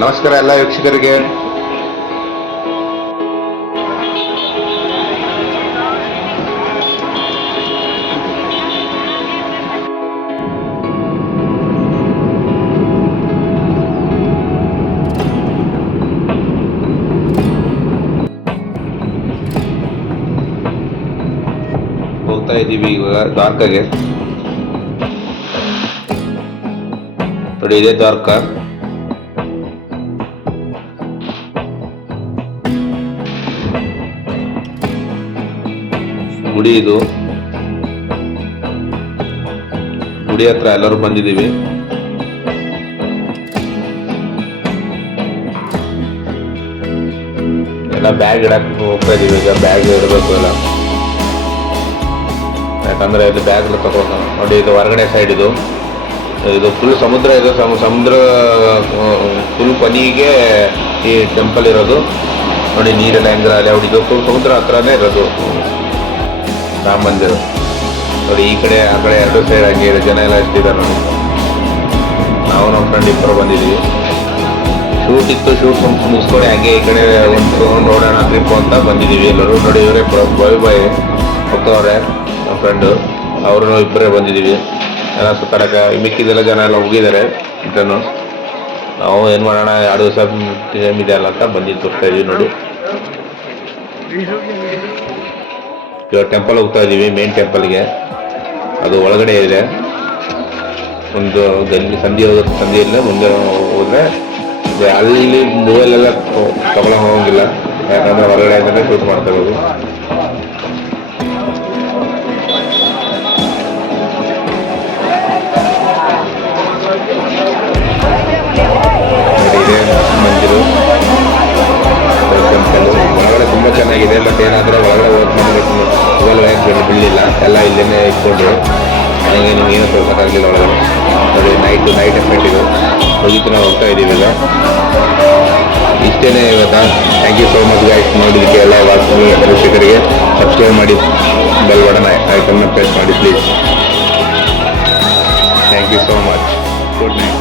ನಮಸ್ಕಾರ ಎಲ್ಲ ವೀಕ್ಷಕರಿಗೆ. ಹೋಗ್ತಾ ಇದ್ದೀವಿ ಇವಾಗ ದ್ವಾರಕಾಗೆ. ನೋಡಿ ಇದೇ ದ್ವಾರಕ. ಗುಡಿ ಇದು. ಗುಡಿ ಹತ್ರ ಎಲ್ಲರೂ ಬಂದಿದ್ದೀವಿ. ಎಲ್ಲ ಬ್ಯಾಗ್ ಇಡಕ್ಕೆ ಹೋಗ್ತಾ ಇದೀವಿ. ಈಗ ಬ್ಯಾಗ್ ಇಡಬೇಕು ಎಲ್ಲ, ಯಾಕಂದ್ರೆ ಇದು ಬ್ಯಾಗ್ ಎಲ್ಲ ತಗೊಂಡು. ನೋಡಿ ಇದು ಹೊರಗಡೆ ಸೈಡ್ ಇದು ಫುಲ್ ಸಮುದ್ರ ಇದೆ. ಸಮುದ್ರ ಫುಲ್ ಕೊನೆಗೆ ಈ ಟೆಂಪಲ್ ಇರೋದು. ನೋಡಿ ನೀರೆಲ್ಲ ಹೆಂಗ್ರ ಅಲ್ಲಿ ಹೊಡಿದು ಫುಲ್ ಸಮುದ್ರ ಹತ್ರನೇ ಇರೋದು ರಾಮ ಮಂದಿರ. ನೋಡಿ ಈ ಕಡೆ ಆ ಕಡೆ ಎರಡು ಸೈಡ್ ಹಂಗೆ ಇದೆ. ಜನ ಎಲ್ಲ ಎಷ್ಟಿದ್ದಾರೆ ನೋಡಿ. ನಾವು ನಮ್ಮ ಫ್ರೆಂಡ್ ಇಬ್ಬರು ಬಂದಿದ್ದೀವಿ. ಶೂಟ್ ಇತ್ತು, ಶೂಟ್ ಮುಗಿಸ್ಕೊಂಡು ಹಂಗೆ ಈ ಕಡೆ ಒಂದು ನೋಡೋಣ ಟ್ರಿಪ್ ಅಂತ ಬಂದಿದ್ದೀವಿ ಎಲ್ಲರೂ. ನೋಡಿ ಇವರೇ ಬಾಯ್ ಹೋಗ್ತವ್ರೆ ನಮ್ಮ ಫ್ರೆಂಡು. ಅವರು ಇಬ್ಬರೇ ಬಂದಿದ್ದೀವಿ ಎಲ್ಲ ಸುತ್ತಾಡಕ್ಕೆ. ಮಿಕ್ಕಿದೆಲ್ಲ ಜನ ಎಲ್ಲ ಹೋಗಿದ್ದಾರೆ ಇದನ್ನು. ನಾವು ಏನು ಮಾಡೋಣ, 2 ದಿವಸ ಟೈಮ್ ಇದೆ ಅಲ್ಲ ಅಂತ ಬಂದಿದ್ದು ತೋರಿಸ್ತಾ ಇದೀವಿ. ನೋಡಿ ಇವಾಗ ಟೆಂಪಲ್ ಹೋಗ್ತಾ ಇದ್ದೀವಿ, ಮೇನ್ ಟೆಂಪಲ್ಗೆ. ಅದು ಒಳಗಡೆ ಇದೆ. ಒಂದು ಸಂಧಿಯಲ್ಲ ಮುಂದೆ ಹೋದ್ರೆ ಅಲ್ಲಿ ಮೊಬೈಲೆಲ್ಲ ತಗೊಳಕ್ ಹೋಗಂಗಿಲ್ಲ, ಯಾಕಂದ್ರೆ ಹೊರಗಡೆ ಅಂತಲೇ ಶೂಟ್ ಮಾಡ್ತಾ ಇರೋದು. ಮಂದಿರ ಟೆಂಪಲ್ ಒಳಗಡೆ ತುಂಬ ಚೆನ್ನಾಗಿದೆ. ಬಟ್ ಏನಾದರೂ ಒಳಗಡೆ ಹೋಗ್ಬೇಕು, ಮೊಬೈಲ್ ವ್ಯಾಕ್ ಬಿಡಲಿಲ್ಲ, ಎಲ್ಲ ಇಲ್ಲೇ ಇಟ್ಕೊಂಡ್ರು. ನನಗೆ ನಿಮ್ಗೇನು ತೋರ್ಸೋಕ್ಕಾಗಲಿಲ್ಲ ಒಳಗಡೆ. ನೋಡಿ ನೈಟ್ ಎಫೆಕ್ಟ್ ಇದು. ಹೋಗಿತ್ತು ನಾವು ಹೋಗ್ತಾ ಇದ್ದೀವಿ ಎಲ್ಲ. ಇಷ್ಟೇ ಇವತ್ತಾ. Thank you so much guys. ನೋಡಿದ್ದಕ್ಕೆ ಎಲ್ಲ ವೀಕ್ಷಕರಿಗೆ ಸಬ್ಸ್ಕ್ರೈಬ್ ಮಾಡಿ, ಬೆಲ್ ಬಟನ್ ಐಕನ್ನ ಪ್ರೆಸ್ ಮಾಡಿ please. Thank you so much. Good night.